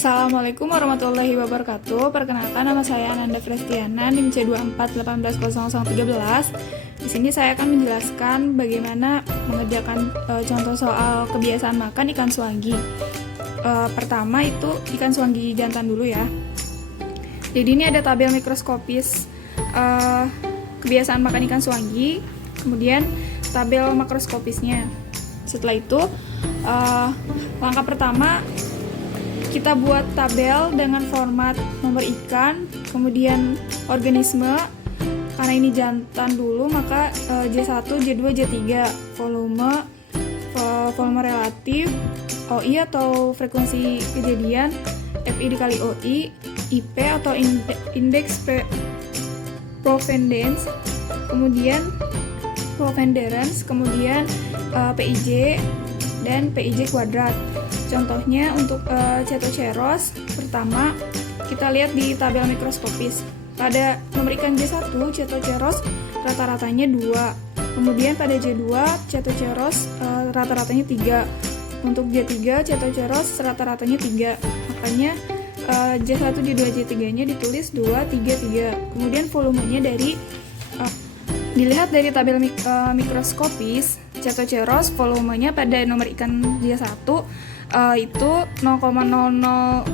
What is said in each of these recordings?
Assalamualaikum warahmatullahi wabarakatuh. Perkenalkan, nama saya Ananda Frestiana, NIM C24180013. Di sini saya akan menjelaskan bagaimana mengerjakan contoh soal kebiasaan makan ikan suwangi. Pertama itu ikan suwangi jantan dulu ya. Jadi ini ada tabel mikroskopis kebiasaan makan ikan suwangi, kemudian tabel makroskopisnya. Setelah itu langkah pertama kita buat tabel dengan format nomor ikan, kemudian organisme. Karena ini jantan dulu, maka J1, J2, J3, volume relatif, OI atau frekuensi kejadian, FI dikali OI, IP atau indeks provenance, kemudian provenderance, kemudian PIJ dan PIJ kuadrat. Contohnya untuk Cetoceros, pertama kita lihat di tabel mikroskopis. Pada nomor ikan J1, Cetoceros rata-ratanya 2. Kemudian pada J2, Cetoceros rata-ratanya 3. Untuk J3, Cetoceros rata-ratanya 3. Makanya J1, J2, J3-nya ditulis 2, 3, 3. Kemudian volumenya dilihat dari tabel mikroskopis. Cetoceros volumenya pada nomor ikan J1 itu 0,0009,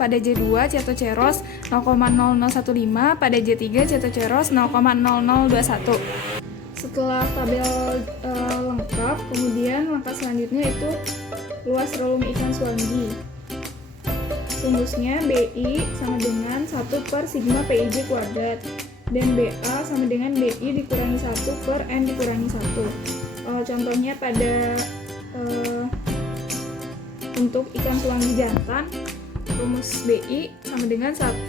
pada J2 Cetoceros 0,0015, pada J3 Cetoceros 0,0021. Setelah tabel lengkap, kemudian langkah selanjutnya itu luas relung ikan suwangi. Rumusnya BI sama dengan 1 per sigma PIJ kuadrat, dan BA sama dengan BI dikurangi 1 per N dikurangi 1. Contohnya pada untuk ikan suwangi jantan, rumus BI sama dengan 1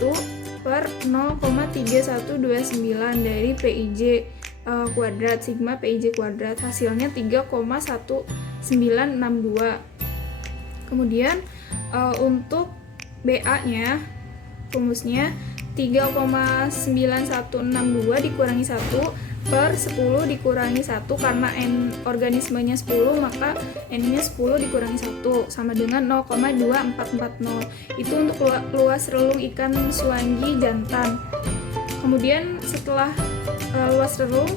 per 0,3129 dari PIJ kuadrat, sigma PIJ kuadrat, hasilnya 3,1962. Kemudian untuk BA-nya, rumusnya 3,9162 dikurangi 1 per 10 dikurangi 1, karena N organismenya 10, maka N-nya 10 dikurangi 1 sama dengan 0,2440. Itu untuk luas relung ikan suwangi jantan. Kemudian setelah luas relung,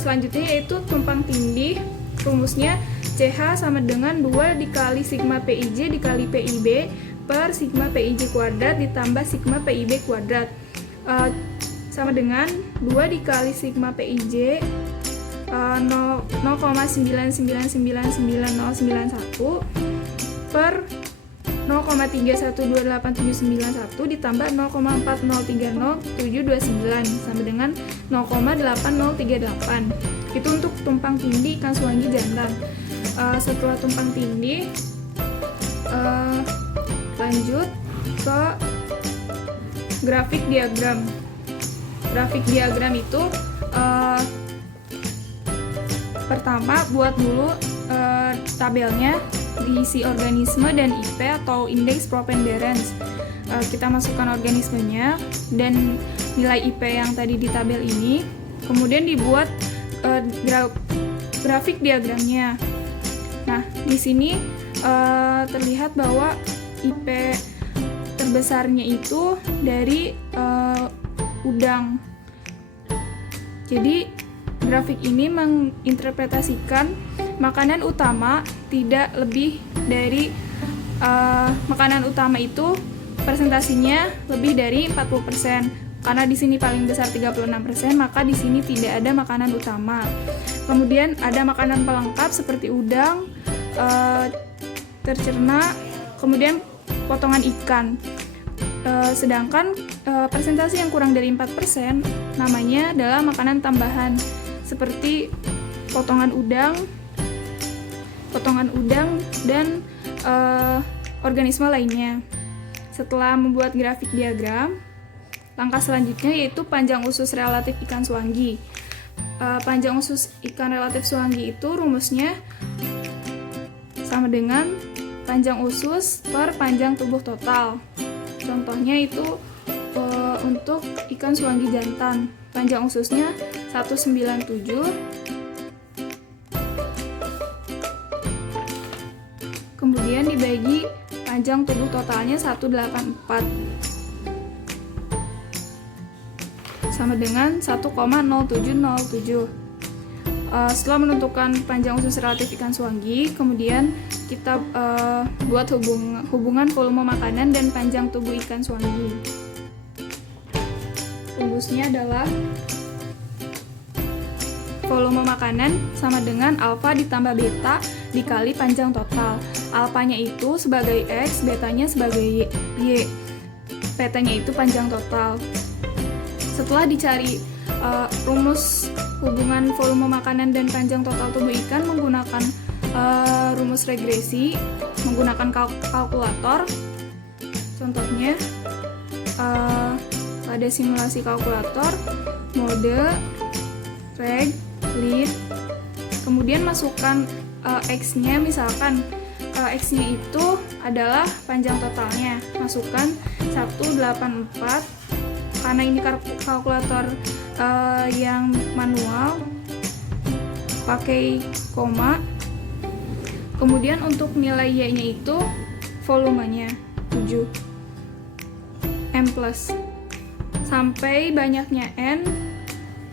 selanjutnya yaitu tumpang tindih. Rumusnya CH sama dengan 2 dikali sigma PIJ dikali PIB per sigma PIJ kuadrat ditambah sigma PIB kuadrat, sama dengan 2 dikali sigma PIJ 0,9999091 per 0,3128791 ditambah 0,4030729 sama dengan 0,8038. Itu untuk tumpang tindih ikan suwangi jantan. Setelah tumpang tindih, lanjut ke grafik diagram. Grafik diagram itu pertama buat dulu tabelnya, diisi organisme dan IP atau indeks provenderance. Kita masukkan organismenya dan nilai IP yang tadi di tabel ini. Kemudian dibuat grafik diagramnya. Nah, di sini terlihat bahwa IP terbesarnya itu dari udang. Jadi grafik ini menginterpretasikan makanan utama tidak lebih dari makanan utama itu presentasinya lebih dari 40%. Karena di sini paling besar 36%, maka di sini tidak ada makanan utama. Kemudian ada makanan pelengkap seperti udang, tercerna, kemudian potongan ikan. Sedangkan presentasi yang kurang dari 4% namanya adalah makanan tambahan seperti potongan udang dan organisme lainnya. Setelah membuat grafik diagram, langkah selanjutnya yaitu panjang usus relatif ikan suwangi. Panjang usus ikan relatif suwangi itu rumusnya sama dengan panjang usus per panjang tubuh total. Contohnya itu untuk ikan suwangi jantan, panjang ususnya 197, kemudian dibagi panjang tubuh totalnya 184 sama dengan 1,0707. Setelah menentukan panjang usus relatif ikan suwangi, kemudian kita buat hubungan volume makanan dan panjang tubuh ikan suwangi. Rumusnya adalah volume makanan sama dengan alfa ditambah beta dikali panjang total. Alfanya itu sebagai X, betanya sebagai Y. Betanya itu panjang total. Setelah dicari rumus hubungan volume makanan dan panjang total tubuh ikan menggunakan rumus regresi, menggunakan kalkulator. Contohnya pada simulasi kalkulator, mode, reg, lit, kemudian masukkan X-nya, misalkan X-nya itu adalah panjang totalnya, masukkan 184, karena ini kalkulator yang manual, pakai koma. Kemudian untuk nilai Y-nya itu volumenya 7 M plus sampai banyaknya N,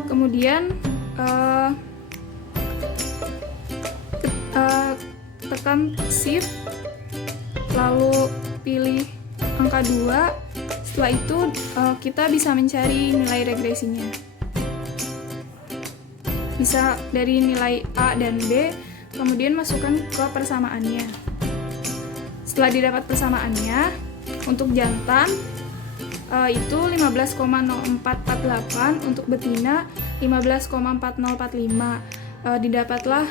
kemudian tekan shift, lalu pilih angka 2. Setelah itu kita bisa mencari nilai regresinya, bisa dari nilai A dan B, kemudian masukkan ke persamaannya. Setelah didapat persamaannya, untuk jantan itu 15,0448, untuk betina 15,4045. Didapatlah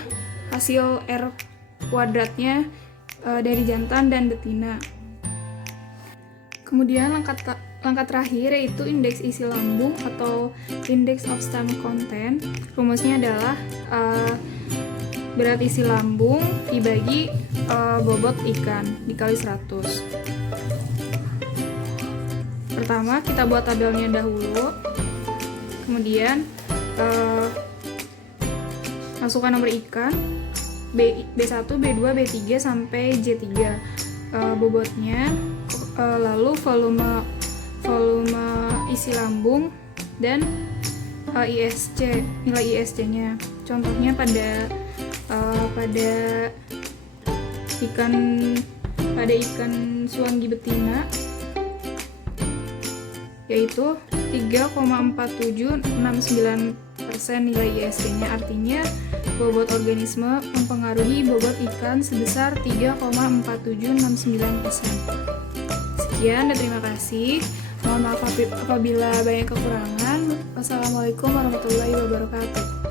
hasil R kuadratnya dari jantan dan betina. Kemudian langkah terakhir yaitu indeks isi lambung atau index of stomach content. Rumusnya adalah berat isi lambung dibagi bobot ikan dikali 100. Pertama kita buat tabelnya dahulu, kemudian masukkan nomor ikan B1, B2, B3 sampai J3, bobotnya, lalu volume isi lambung dan ISC, nilai ISC-nya. Contohnya pada ikan suwangi betina yaitu 3,4769% nilai ISC-nya, artinya bobot organisme mempengaruhi bobot ikan sebesar 3,4769%. Sekian dan terima kasih. Mohon maaf apabila banyak kekurangan. Wassalamualaikum warahmatullahi wabarakatuh.